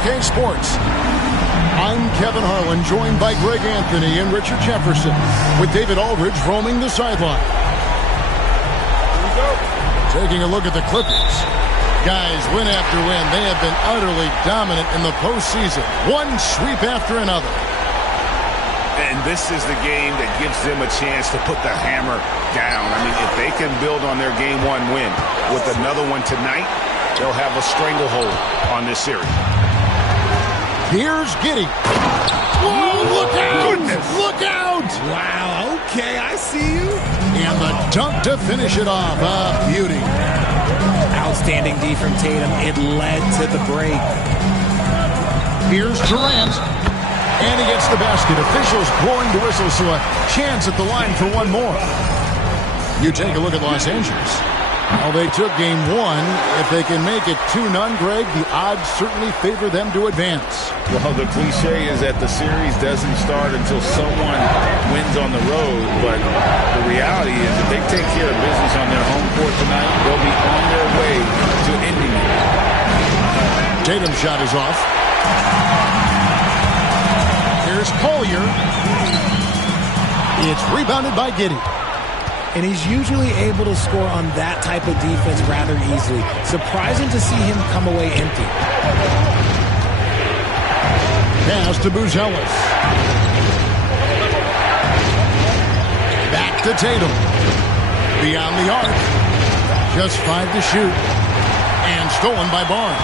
2K Sports. I'm Kevin Harlan, joined by Greg Anthony and Richard Jefferson, with David Aldridge roaming the sideline. Taking a look at the Clippers. Guys, win after win, they have been utterly dominant in the postseason. One sweep after another. And this is the game that gives them a chance to put the hammer down. I mean, if they can build on their Game 1 win with another one tonight, they'll have a stranglehold on this series. Here's Giddey. Whoa, look out! Goodness. Look out! Wow, okay, I see you. And the dunk to finish it off. A beauty. Outstanding D from Tatum. It led to the break. Here's Durant. And he gets the basket. Officials blowing the whistle, so a chance at the line for one more. You take a look at Los Angeles. Well, they took Game 1. If they can make it 2-0, Greg, the odds certainly favor them to advance. Well, the cliche is that the series doesn't start until someone wins on the road, but the reality is if they take care of business on their home court tonight, they'll be on their way to ending it. Tatum's shot is off. Here's Collier. It's rebounded by Giddey. And he's usually able to score on that type of defense rather easily. Surprising to see him come away empty. Pass to Buzelis. Back to Tatum. Beyond the arc. Just 5 to shoot. And stolen by Barnes.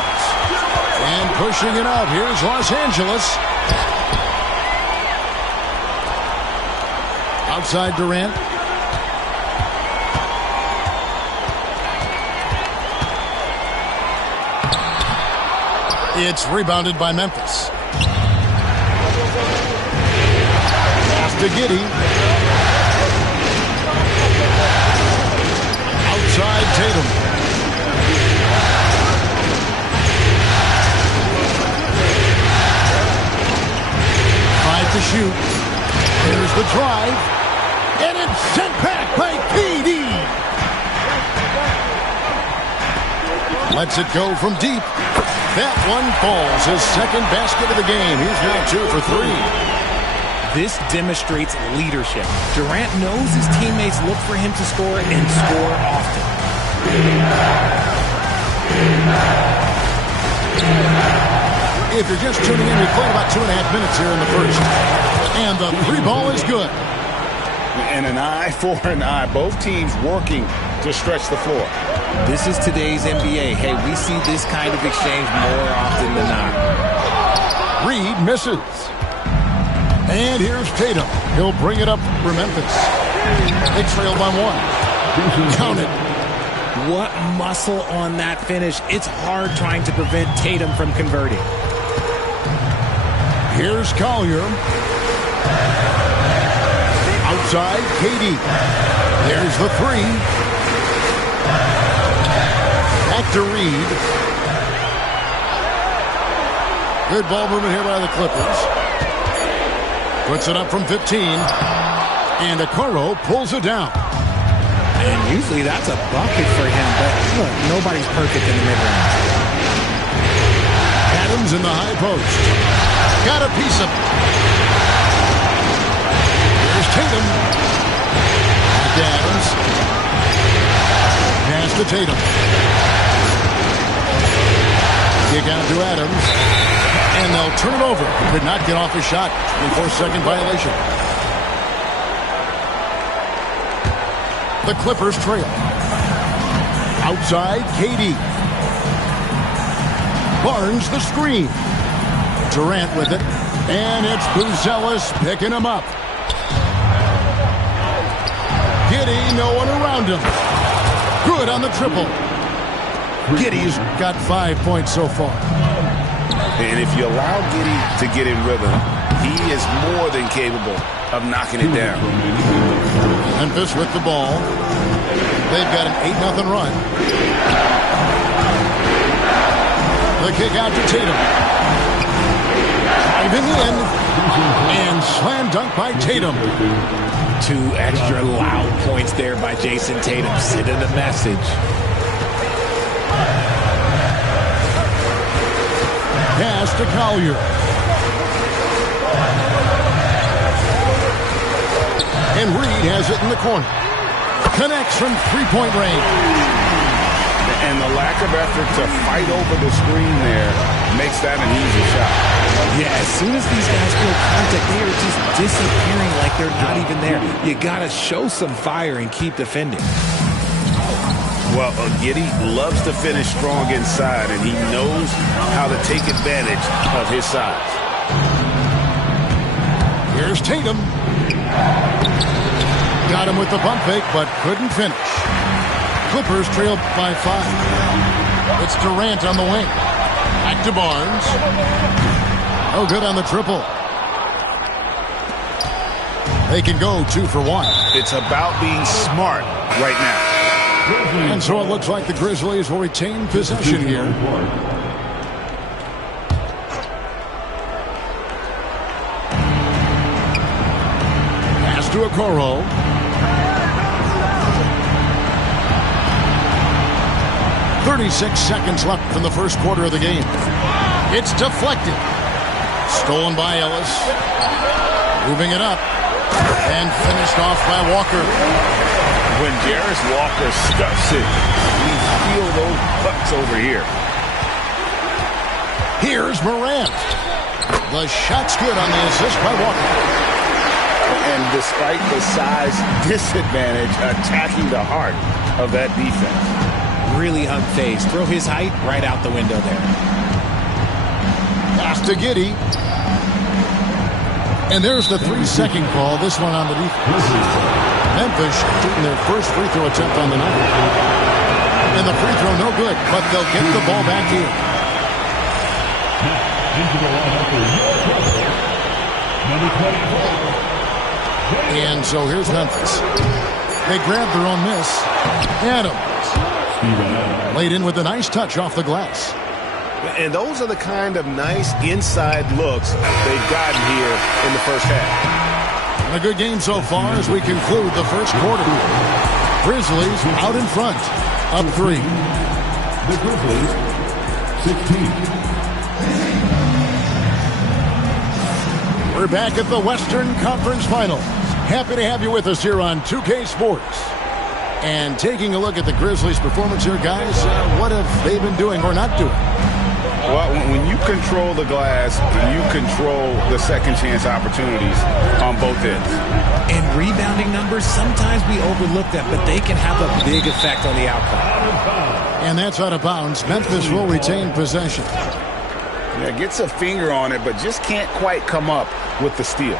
And pushing it out. Here's Los Angeles. Outside Durant. It's rebounded by Memphis. Pass to Giddey. Outside Tatum. Five to shoot. Here's the drive. And it's sent back by KD. Lets it go from deep. That one falls. His second basket of the game. He's now 2 for 3. This demonstrates leadership. Durant knows his teammates look for him to score and score often. If you're just tuning in, we played about 2.5 minutes here in the first. And the three ball is good. And an eye for an eye. Both teams working to stretch the floor. This is today's NBA. Hey, we see this kind of exchange more often than not. Reed misses. And here's Tatum. He'll bring it up for Memphis. They trail by 1. Count it. What muscle on that finish. It's hard trying to prevent Tatum from converting. Here's Collier. Outside, KD. There's the 3. Back to Reed. Good ball movement here by the Clippers. Puts it up from 15. And Okoro pulls it down. And usually that's a bucket for him, but look, nobody's perfect in the mid-range. Adams in the high post. Got a piece of it. Here's Tatum. Back to Adams. Pass to Tatum. Kick out to Adams. And they'll turn it over. Could not get off his shot. 24-second violation. The Clippers trail. Outside, KD. Barnes the screen. Durant with it. And it's Buzelis picking him up. Giddey, no one around him. Good on the triple. Giddey's got 5 points so far. And if you allow Giddey to get in rhythm, he is more than capable of knocking it down. Memphis with the ball. They've got an 8-0 run. The kick out to Tatum. Driving in. And slam dunk by Tatum. 2 extra loud points there by Jason Tatum. Sending a message. Pass to Collier. And Reed has it in the corner. Connects from three-point range. And the lack of effort to fight over the screen there makes that an easy shot. Yeah, as soon as these guys feel contact, they are just disappearing like they're not even there. You got to show some fire and keep defending. Well, Giddey loves to finish strong inside, and he knows how to take advantage of his size. Here's Tatum. Got him with the pump fake, but couldn't finish. Clippers trailed by 5. It's Durant on the wing. Back to Barnes. Oh, good on the triple. They can go 2 for 1. It's about being smart right now. And so it looks like the Grizzlies will retain possession here. Pass to Okoro. "36 seconds left from the first quarter of the game. It's deflected. Stolen by Ellis. Moving it up. And finished off by Walker. When Darius Walker stuffs it, we feel those bucks over here. Here's Morant. The shot's good on the assist by Walker. And despite the size disadvantage, attacking the heart of that defense. Really unfazed. Throw his height right out the window there. Pass to Giddey. And there's the 3-second call. This one on the defense. Memphis shooting their first free throw attempt on the night. And the free throw no good, but they'll get the ball back here. And so here's Memphis. They grab their own miss. Adams laid in with a nice touch off the glass. And those are the kind of nice inside looks they've gotten here in the first half. A good game so far as we conclude the first quarter. Grizzlies out in front, up 3. The Grizzlies, 16. We're back at the Western Conference Finals. Happy to have you with us here on 2K Sports. And taking a look at the Grizzlies' performance here, guys, what have they been doing or not doing? Well, when you control the glass, you control the second chance opportunities on both ends. And rebounding numbers, sometimes we overlook that, but they can have a big effect on the outcome. And that's out of bounds. Memphis will retain possession. Yeah, gets a finger on it, but just can't quite come up with the steal.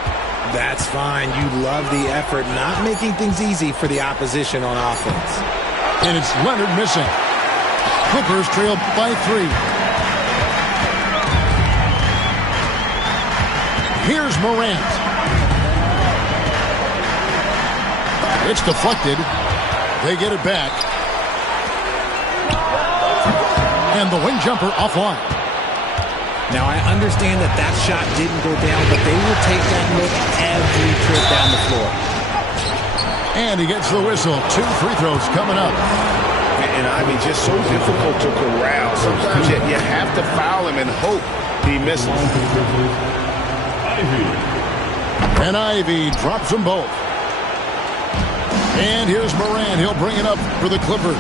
That's fine. You love the effort, not making things easy for the opposition on offense. And it's Leonard missing. Clippers trail by 3. Here's Morant. It's deflected. They get it back. And the wing jumper offline. Now, I understand that that shot didn't go down, but they will take that look every trip down the floor. And he gets the whistle. 2 free throws coming up. And I mean, just so difficult to corral. Sometimes you have to foul him and hope he misses. And Ivy drops them both. And here's Morant. He'll bring it up for the Clippers.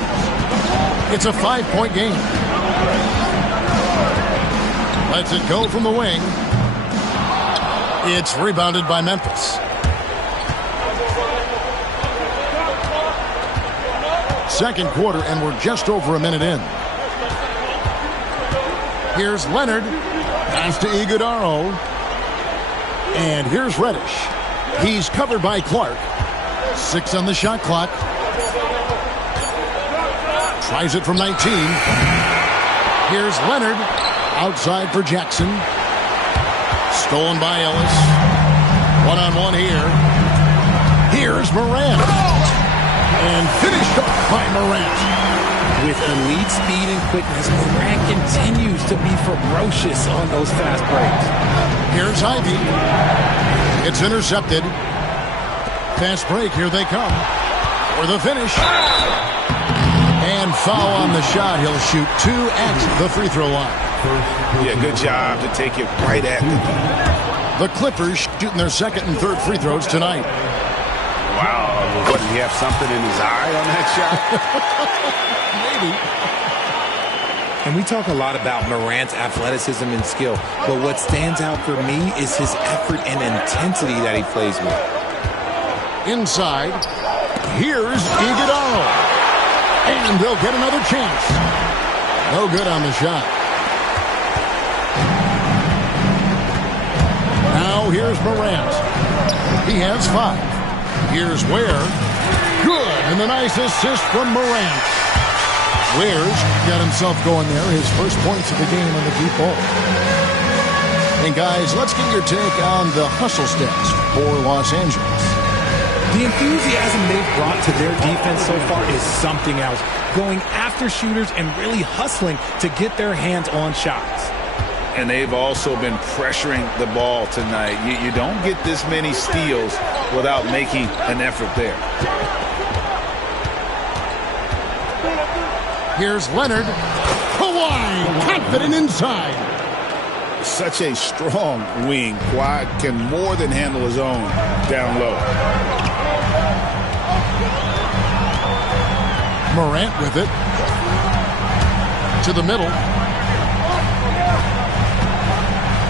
It's a 5-point game. Lets it go from the wing. It's rebounded by Memphis. Second quarter, and we're just over a minute in. Here's Leonard. Pass to Iguodaro. And here's Reddish. He's covered by Clark. 6 on the shot clock. Tries it from 19. Here's Leonard. Outside for Jackson. Stolen by Ellis. One-on-one here. Here's Morant. And finished off by Morant. With elite speed and quickness, Morant continues to be ferocious on those fast breaks. Here's Ivy. It's intercepted. Fast break, here they come. For the finish. And foul on the shot. He'll shoot 2 at the free throw line. Yeah, good job to take it right at the knee. The Clippers shooting their second and third free throws tonight. Wow. What, did he have something in his eye on that shot? Maybe. And we talk a lot about Morant's athleticism and skill, but what stands out for me is his effort and intensity that he plays with. Inside, here's Iguodala. And they'll get another chance. No good on the shot. Now here's Morant. He has 5. Here's Ware. Good, and the nice assist from Morant. Ware's got himself going there, his first points of the game on the deep ball. And guys, let's get your take on the hustle stats for Los Angeles. The enthusiasm they've brought to their defense so far is something else. Going after shooters and really hustling to get their hands on shots. And they've also been pressuring the ball tonight. You don't get this many steals without making an effort there. Here's Leonard. Kawhi, confident inside. Such a strong wing. Kawhi can more than handle his own down low. Morant with it. To the middle.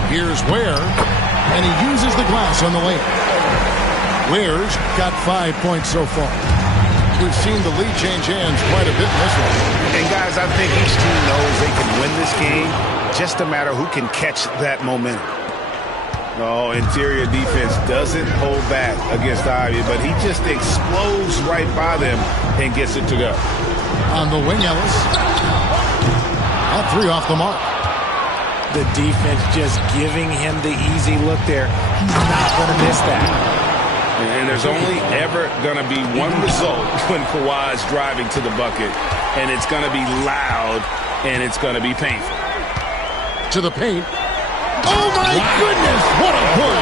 Here's Ware. And he uses the glass on the lane. Ware's got 5 points so far. We've seen the lead change hands quite a bit in this one. And guys, I think each team knows they can win this game. Just a matter who can catch that momentum. No, interior defense doesn't hold back against Ivy, but he just explodes right by them and gets it to go. On the wing, Ellis. A 3 off the mark. The defense just giving him the easy look there. He's not going to miss that. And there's only ever going to be one result when Kawhi's driving to the bucket, and it's going to be loud, and it's going to be painful. To the paint. Oh, my goodness! What a pull!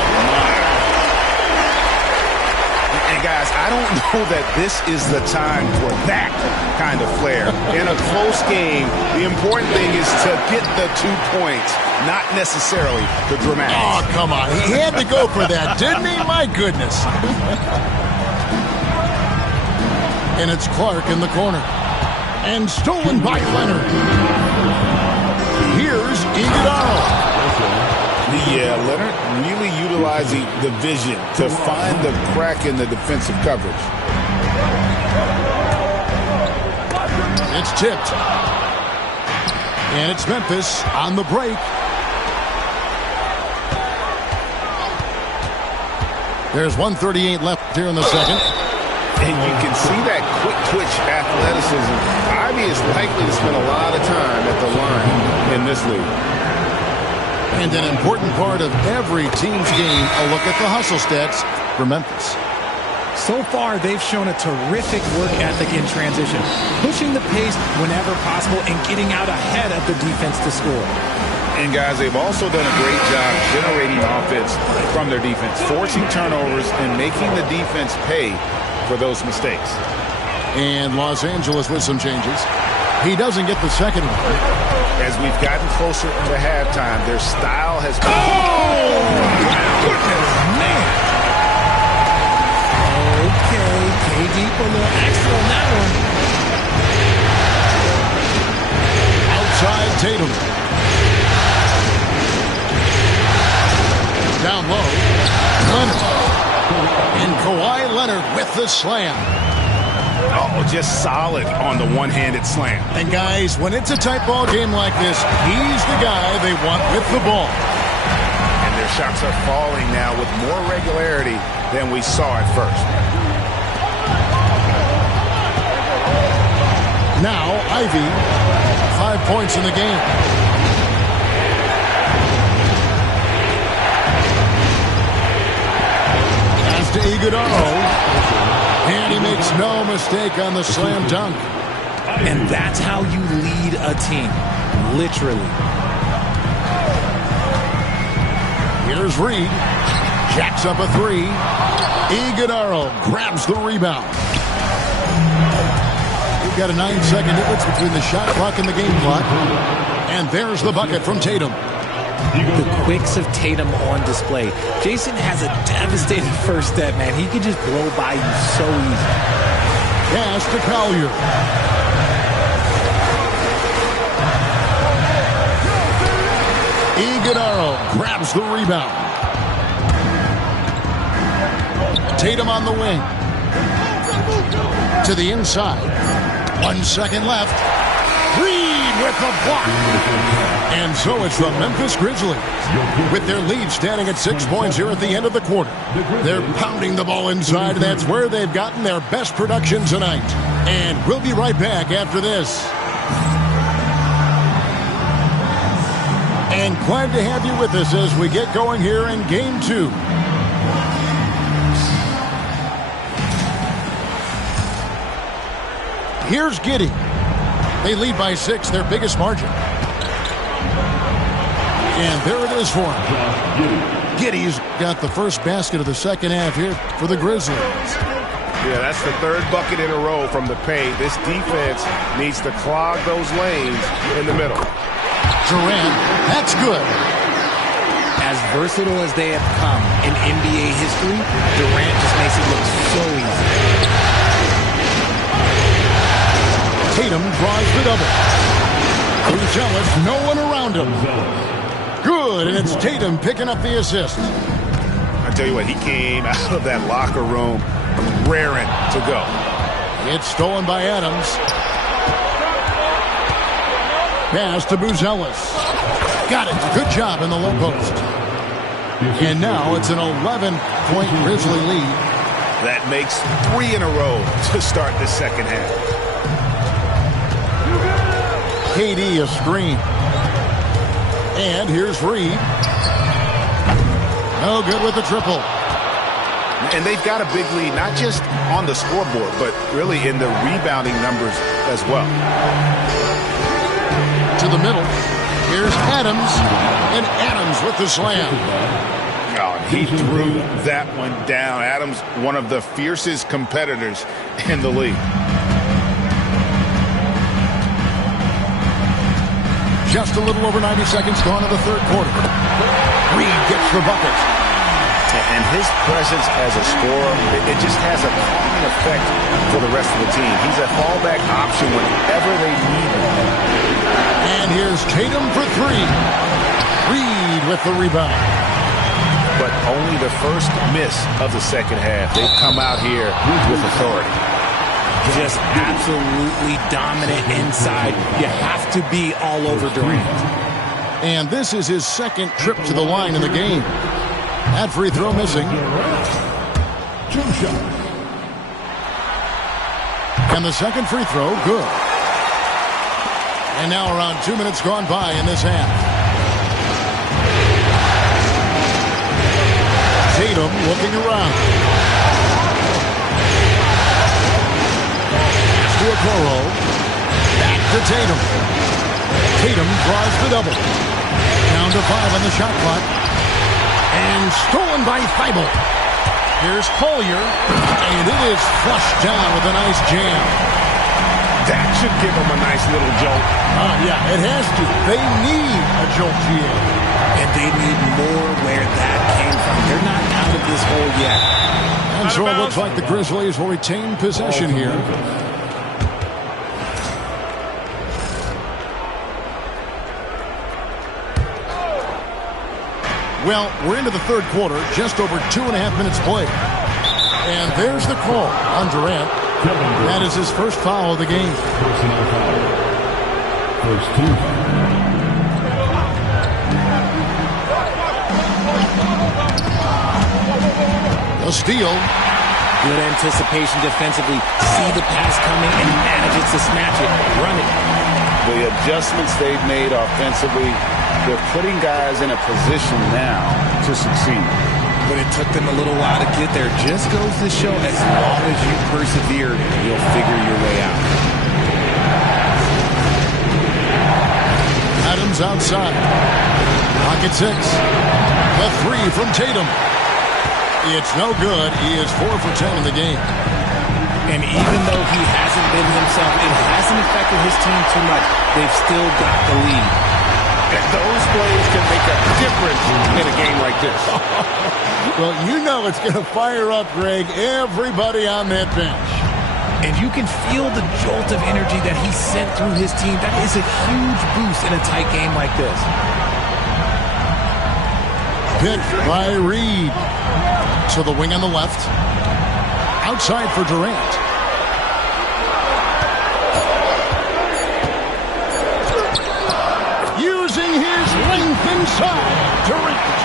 And, guys, I don't know that this is the time for that kind of flair. In a close game, the important thing is to get the 2 points, not necessarily the dramatics. Oh, come on. He had to go for that, didn't he? My goodness. And it's Clark in the corner. And stolen by Leonard. Here's Iguodala. Yeah, Leonard really utilizing the vision to find the crack in the defensive coverage. It's tipped. And it's Memphis on the break. There's 1:38 left here in the second. And you can see that quick twitch athleticism. Ivy is likely to spend a lot of time at the line in this league. And an important part of every team's game, a look at the hustle stats for Memphis. So far, they've shown a terrific work ethic in transition, pushing the pace whenever possible and getting out ahead of the defense to score. And, guys, they've also done a great job generating offense from their defense, forcing turnovers and making the defense pay for those mistakes. And Los Angeles with some changes. He doesn't get the second one. As we've gotten closer to halftime, their style has... Oh! Goodness, man! Okay, KD for a little extra on that one. Outside Tatum. Down low. Leonard. And Kawhi Leonard with the slam. Oh, just solid on the one-handed slam. And guys, when it's a tight ball game like this, he's the guy they want with the ball. And their shots are falling now with more regularity than we saw at first. Now, Ivy, 5 points in the game. As to Iguodala. And he makes no mistake on the slam dunk. And that's how you lead a team, literally. Here's Reed. Jacks up a 3. Iguodala grabs the rebound. We've got a 9-second difference between the shot clock and the game clock. And there's the bucket from Tatum. The quicks of Tatum on display. Jason has a devastating first step, man. He could just blow by you so easy. Pass to Collier. Iguodala grabs the rebound. Tatum on the wing. To the inside. 1 second left. Reed with the block. And so it's the Memphis Grizzlies with their lead standing at 6 points here at the end of the quarter. They're pounding the ball inside. That's where they've gotten their best production tonight. And we'll be right back after this. And glad to have you with us as we get going here in Game 2. Here's Giddey. They lead by 6, their biggest margin. And there it is for him. Giddey's got the first basket of the second half here for the Grizzlies. Yeah, that's the third bucket in a row from the paint. This defense needs to clog those lanes in the middle. Durant, that's good. As versatile as they have come in NBA history, Durant just makes it look so easy. Tatum draws the double. Jealous, no one around him. Good, and it's Tatum picking up the assist. I tell you what, he came out of that locker room raring to go. It's stolen by Adams. Pass to Buzelis. Got it. Good job in the low post. And now it's an 11-point Grizzly lead. That makes 3 in a row to start the second half. KD a screen. And here's Reed. No good with the triple. And they've got a big lead, not just on the scoreboard, but really in the rebounding numbers as well. To the middle. Here's Adams. And Adams with the slam. Oh, he threw that one down. Adams, one of the fiercest competitors in the league. Just a little over 90 seconds gone in the third quarter. Reed gets the bucket. And his presence as a scorer, it just has a calming effect for the rest of the team. He's a fallback option whenever they need him. And here's Tatum for 3. Reed with the rebound. But only the first miss of the second half. They've come out here with authority. Just absolutely dominant inside. You have to be all over Durant. And this is his second trip to the line in the game. That free throw missing. And the second free throw, good. And now around 2 minutes gone by in this half. Tatum looking around. To Okoro. Back to Tatum. Tatum draws the double. Down to 5 on the shot clock. And stolen by Thibault. Here's Collier. And it is flushed down with a nice jam. That should give them a nice little jolt. Yeah, it has to. They need a jolt here. And they need more where that came from. They're not out of this hole yet. And so it looks like the Grizzlies will retain possession here. Well, we're into the third quarter, just over 2.5 minutes played. And there's the call on Durant. That is his first foul of the game. Personal foul. First 2. A steal. Good anticipation defensively. See the pass coming and manages to snatch it. Run it. The adjustments they've made offensively, they're putting guys in a position now to succeed. But it took them a little while to get there. Just goes to show as long as you persevere, you'll figure your way out. Adams outside. Pocket 6. The 3 from Tatum. It's no good. He is 4 for 10 in the game. And even though he hasn't been himself, it hasn't affected his team too much. They've still got the lead. Those plays can make a difference in a game like this. Well, you know it's going to fire up, Greg, everybody on that bench. And you can feel the jolt of energy that he sent through his team. That is a huge boost in a tight game like this. Picked by Reed. To the wing on the left. Outside for Durant. Using his length inside. Durant.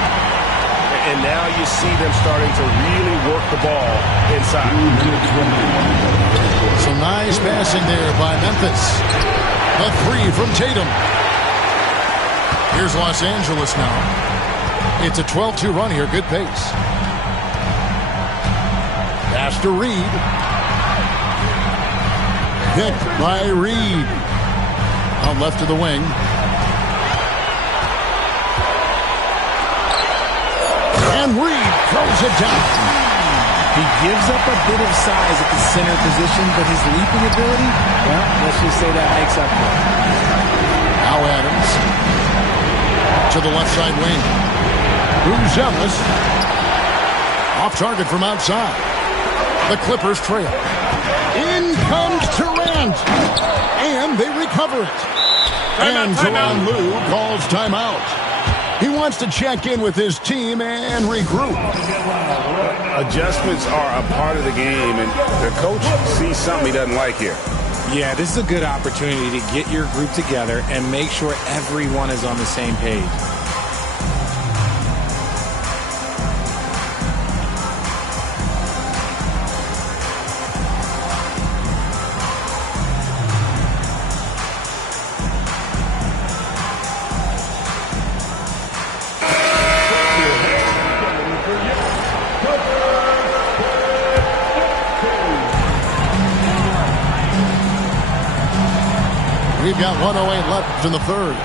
And now you see them starting to really work the ball inside. Some nice passing there by Memphis. The three from Tatum. Here's Los Angeles now. It's a 12-2 run here. Good pace. Pass to Reed. Picked by Reed. Out left to the wing. And Reed throws it down. He gives up a bit of size at the center position, but his leaping ability, well, let's just say that makes up for it. Now Adams. To the left side wing. Ellis. Off target from outside. The Clippers trail. In comes Durant. And they recover it. And Tyronn Lue calls timeout. He wants to check in with his team and regroup. Adjustments are a part of the game, and the coach sees something he doesn't like here. Yeah, this is a good opportunity to get your group together and make sure everyone is on the same page. We've got 1:08 left in the third.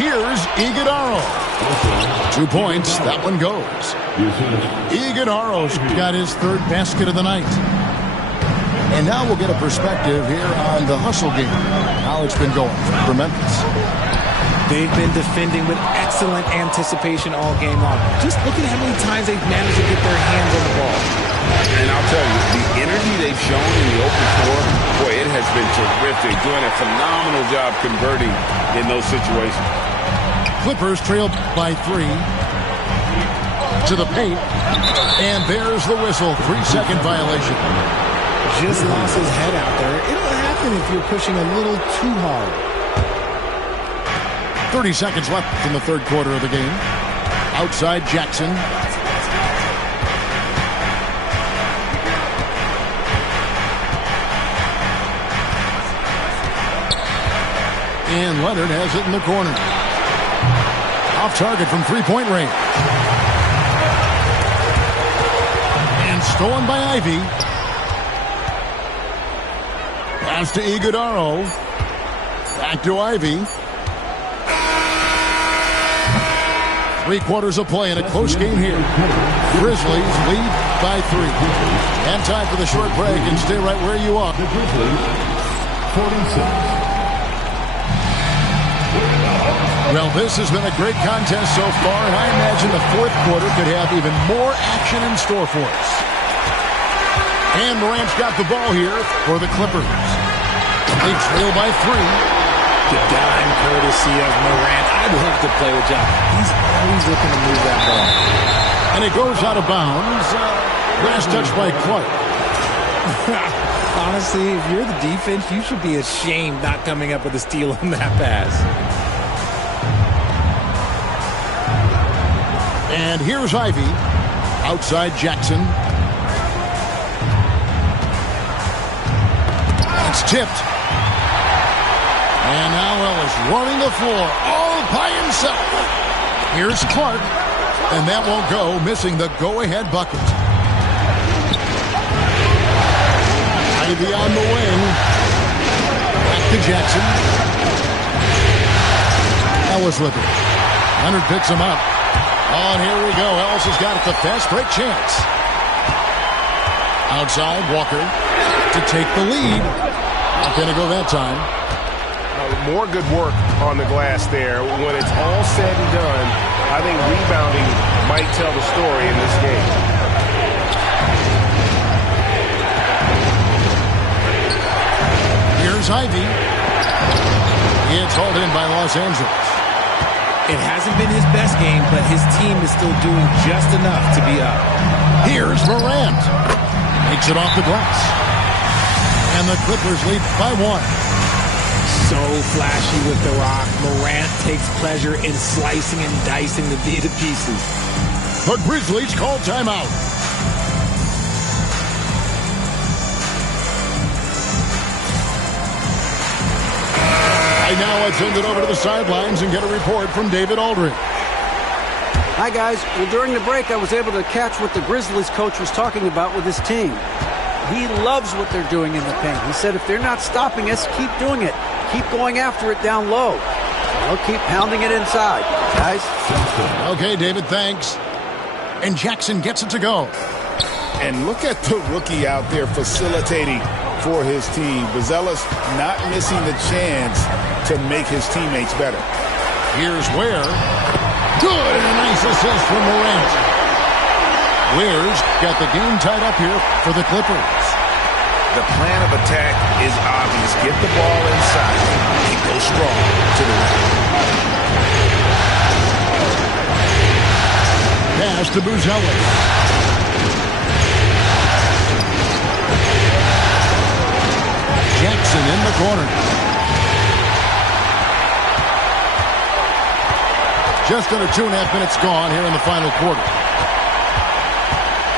Here's Iguodala. 2 points. That one goes. Iguodala's got his third basket of the night. And now we'll get a perspective here on the hustle game. How it's been going for Memphis. They've been defending with excellent anticipation all game long. Just look at how many times they've managed to get their hands on the ball. And I'll tell you, the energy they've shown in the open floor, boy, it has been terrific. Doing a phenomenal job converting in those situations. Clippers trail by 3. To the paint. And there's the whistle. 3-second violation. Just lost his head out there. It'll happen if you're pushing a little too hard. 30 seconds left in the third quarter of the game. Outside Jackson. And Leonard has it in the corner. Off target from three-point range. And stolen by Ivy. Pass to Iguodala. Back to Ivy. 3 quarters of play in a close game here. Grizzlies lead by 3. And time for the short break, and stay right where you are. The Grizzlies, 46. Well, this has been a great contest so far, and I imagine the fourth quarter could have even more action in store for us. And Morant's got the ball here for the Clippers. They trail by 3. The dime courtesy of Morant. I'd love to play with John. He's always looking to move that ball. And it goes out of bounds. Last touch by Clark. Honestly, if you're the defense, you should be ashamed not coming up with a steal on that pass. And here's Ivy. Outside Jackson. It's tipped. And now Ellis running the floor all by himself. Here's Clark. And that won't go, missing the go-ahead bucket. Ivy on the wing. Back to Jackson. Ellis with it. Leonard picks him up. Oh, and here we go. Ellis has got it. The fast break chance. Outside, Walker to take the lead. Not going to go that time. more good work on the glass there. When it's all said and done, I think rebounding might tell the story in this game. Here's Ivy. It's hauled in by Los Angeles. It hasn't been his best game, but his team is still doing just enough to be up. Here's Morant. Makes it off the glass. And the Clippers lead by 1. So flashy with the rock. Morant takes pleasure in slicing and dicing the D to pieces. The Grizzlies call timeout. Right now, let's send it over to the sidelines and get a report from David Aldridge. Hi, guys. Well, during the break, I was able to catch what the Grizzlies coach was talking about with his team. He loves what they're doing in the paint. He said if they're not stopping us, keep doing it. Keep going after it down low. They'll keep pounding it inside, guys. Okay, David, thanks. And Jackson gets it to go. And look at the rookie out there facilitating for his team. Buzelis not missing the chance to make his teammates better. Here's Ware. Good, and a nice assist from Morant. Ware's got the game tied up here for the Clippers. The plan of attack is obvious. Get the ball inside and go strong to the rim. Pass to Buzelis. Jackson in the corner. Just under 2.5 minutes gone here in the final quarter.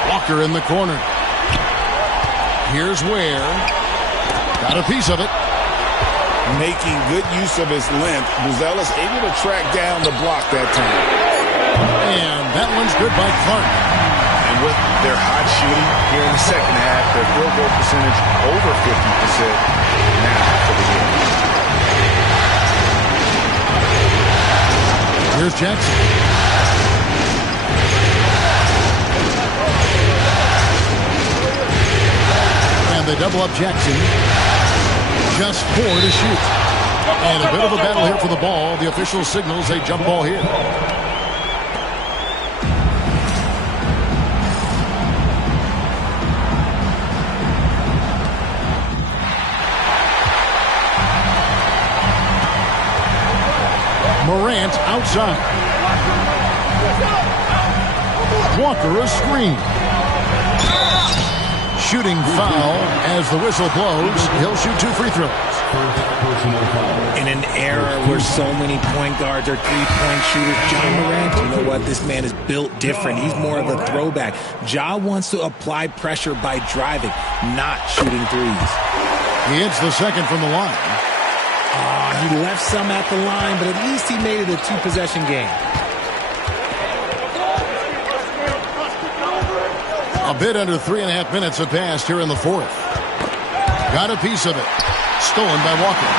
Walker in the corner. Here's Ware. Got a piece of it. Making good use of his length. Buzelis able to track down the block that time. And that one's good by Clark. And with their hot shooting here in the second half, their field goal percentage over 50% now for the game. Here's Jackson. And they double up Jackson. Just 4 to shoot. And a bit of a battle here for the ball. The official signals a jump ball here. Morant outside. Walker a screen. Shooting foul as the whistle blows. He'll shoot 2 free throws. In an era where so many point guards are three-point shooters, Ja Morant, you know what? This man is built different. He's more of a throwback. Ja wants to apply pressure by driving, not shooting threes. He hits the second from the line. He left some at the line, but at least he made it a 2-possession game. A bit under 3.5 minutes have passed here in the fourth. Got a piece of it. Stolen by Walker.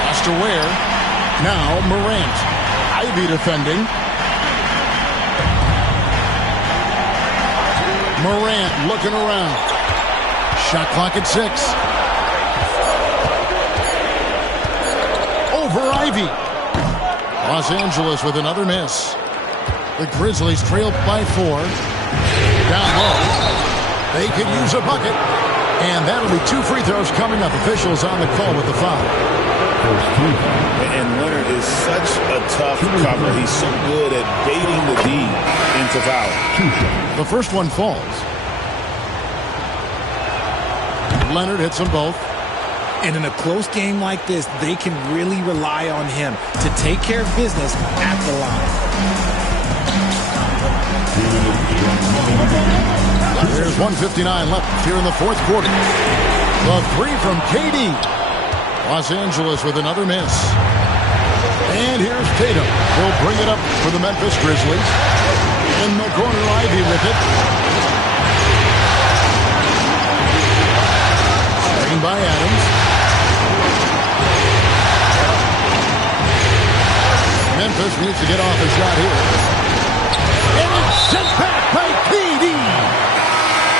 Pass to Ware. Now Morant. Ivy defending. Morant looking around. Shot clock at 6. Over Ivy. Los Angeles with another miss. The Grizzlies trail by 4. Down low. They could use a bucket. And that'll be 2 free throws coming up. Officials on the call with the foul. And Leonard is such a tough cover. He's so good at baiting the D into foul. The first one falls. Leonard hits them both. And in a close game like this, they can really rely on him to take care of business at the line. There's 1:59 left here in the fourth quarter. The 3 from KD. Los Angeles with another miss. And here's Tatum. Will bring it up for the Memphis Grizzlies. In the corner, Ivy with it. Screen by Adams. Memphis needs to get off a shot here. And it's sent back by KD.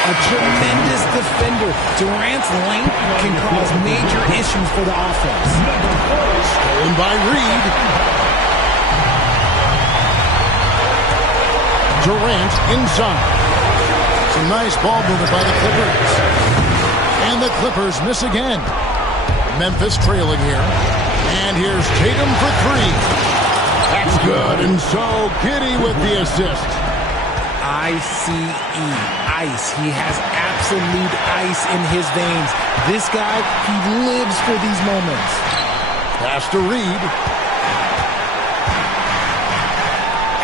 A tremendous defender. Durant's length can cause major issues for the offense. Stolen by Reed. Durant inside. Some nice ball movement by the Clippers. And the Clippers miss again. Memphis trailing here. And here's Tatum for three. That's good. And so Giddey with the assist. ICE. Ice. He has absolute ice in his veins. This guy, he lives for these moments. Pass to Reed.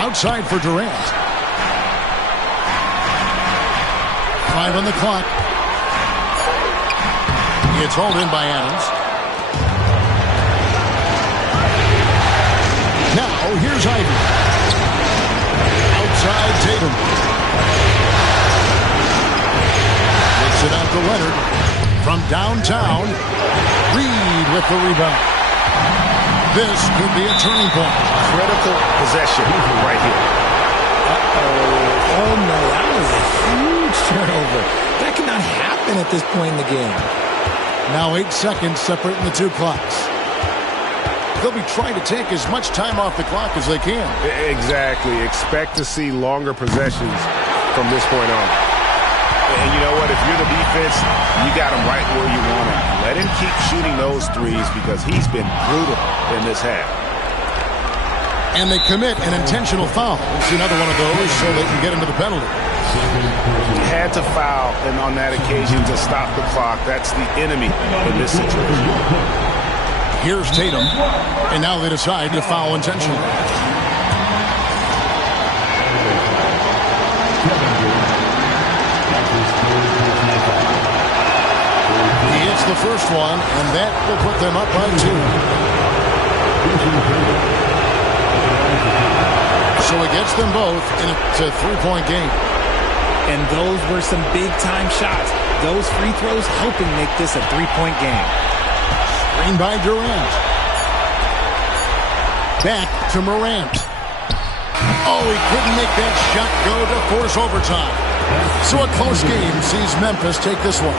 Outside for Durant. 5 on the clock. It's hauled in by Adams. Now, here's Ivy. Outside Tatum. Gets it out to Leonard. From downtown, Reed with the rebound. This could be a turning point. Critical possession right here. Oh no, that was a huge turnover. That cannot happen at this point in the game. Now 8 seconds separating the two clocks. They'll be trying to take as much time off the clock as they can. Exactly. Expect to see longer possessions from this point on. And you know what? If you're the defense, you got him right where you want him. Let him keep shooting those threes because he's been brutal in this half. And they commit an intentional foul. It's another one of those so they can get into the penalty. Had to foul, and on that occasion to stop the clock. That's the enemy in this situation. Here's Tatum, and now they decide to foul intentionally. He hits the first one, and that will put them up by 2. So it gets them both, and it's a 3-point game. And those were some big-time shots. Those free throws helping make this a 3-point game. Screen by Durant. Back to Morant. Oh, he couldn't make that shot go to force overtime. So a close game sees Memphis take this one.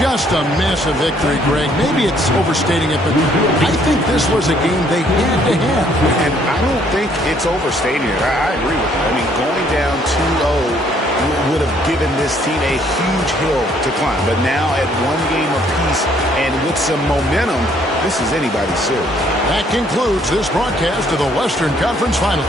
Just a massive victory, Greg. Maybe it's overstating it, but I think this was a game they had to have. And I don't think it's overstating it. I agree with you. I mean, going down 2-0 would have given this team a huge hill to climb. But now at 1 game apiece and with some momentum, this is anybody's series. That concludes this broadcast of the Western Conference Finals.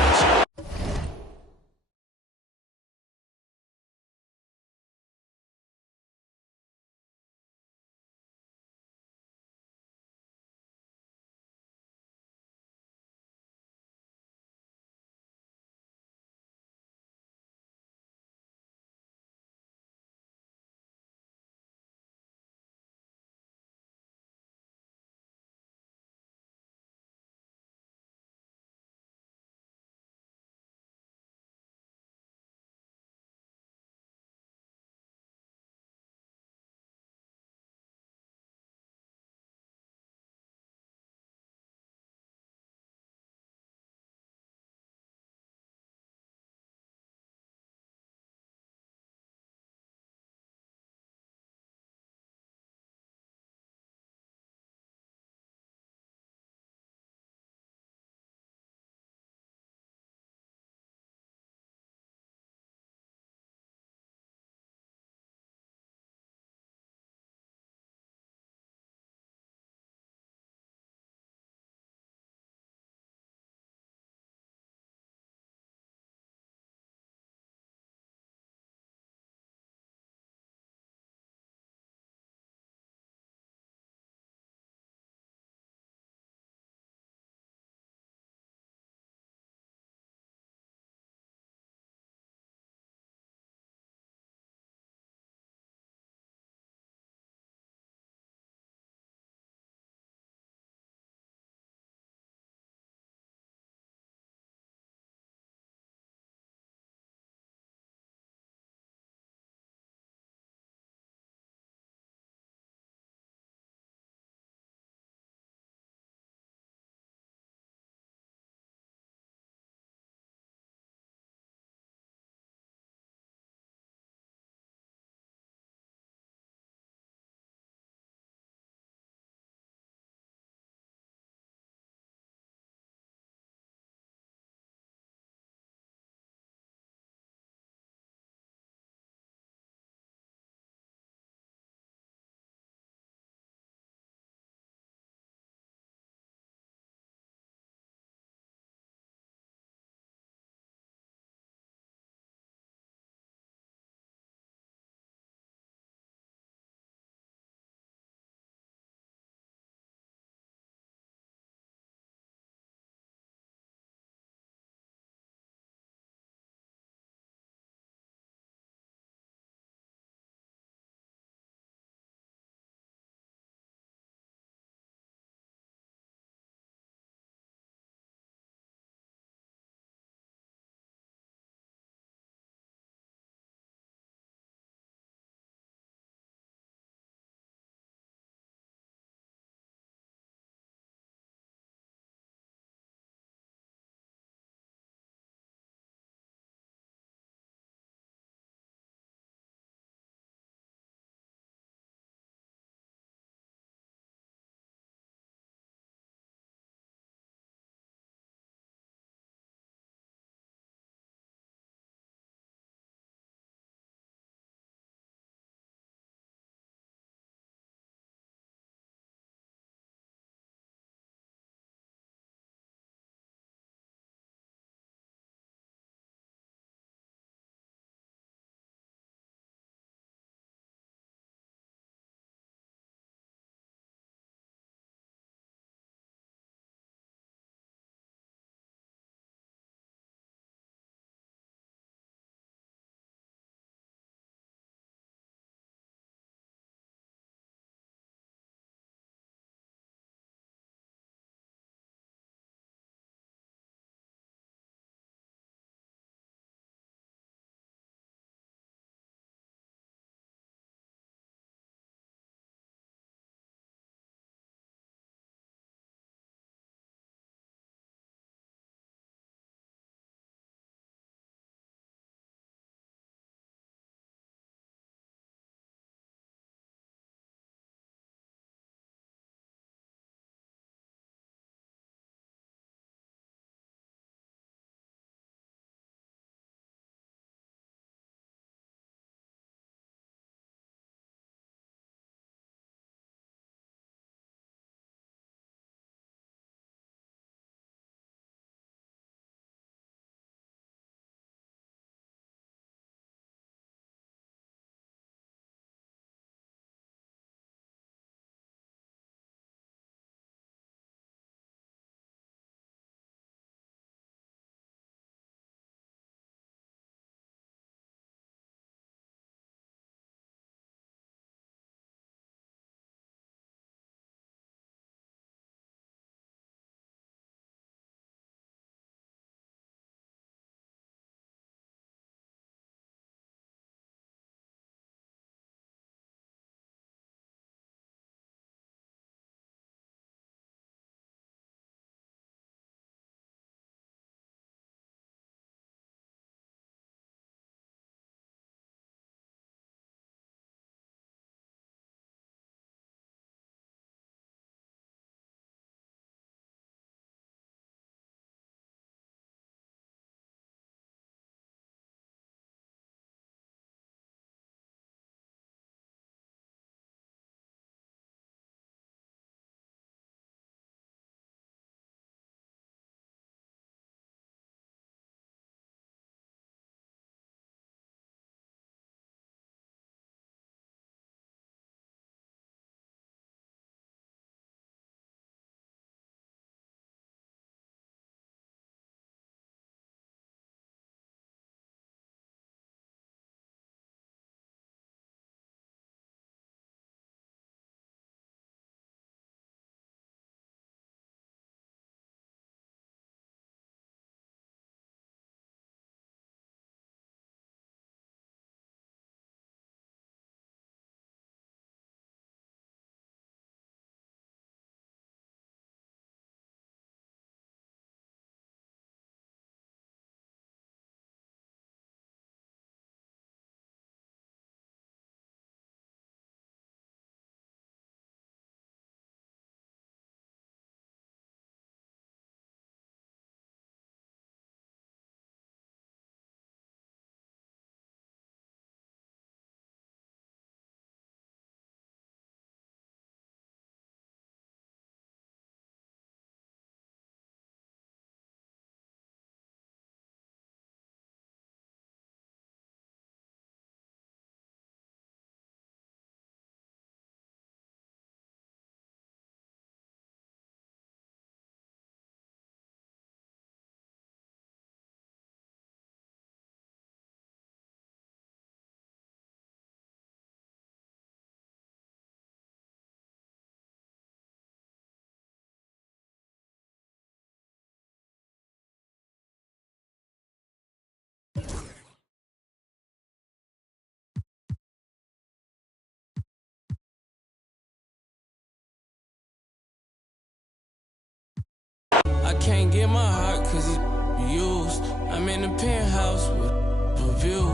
get my heart cause it's used. I'm in the penthouse with a view.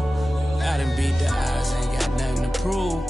I done beat the odds, ain't got nothing to prove.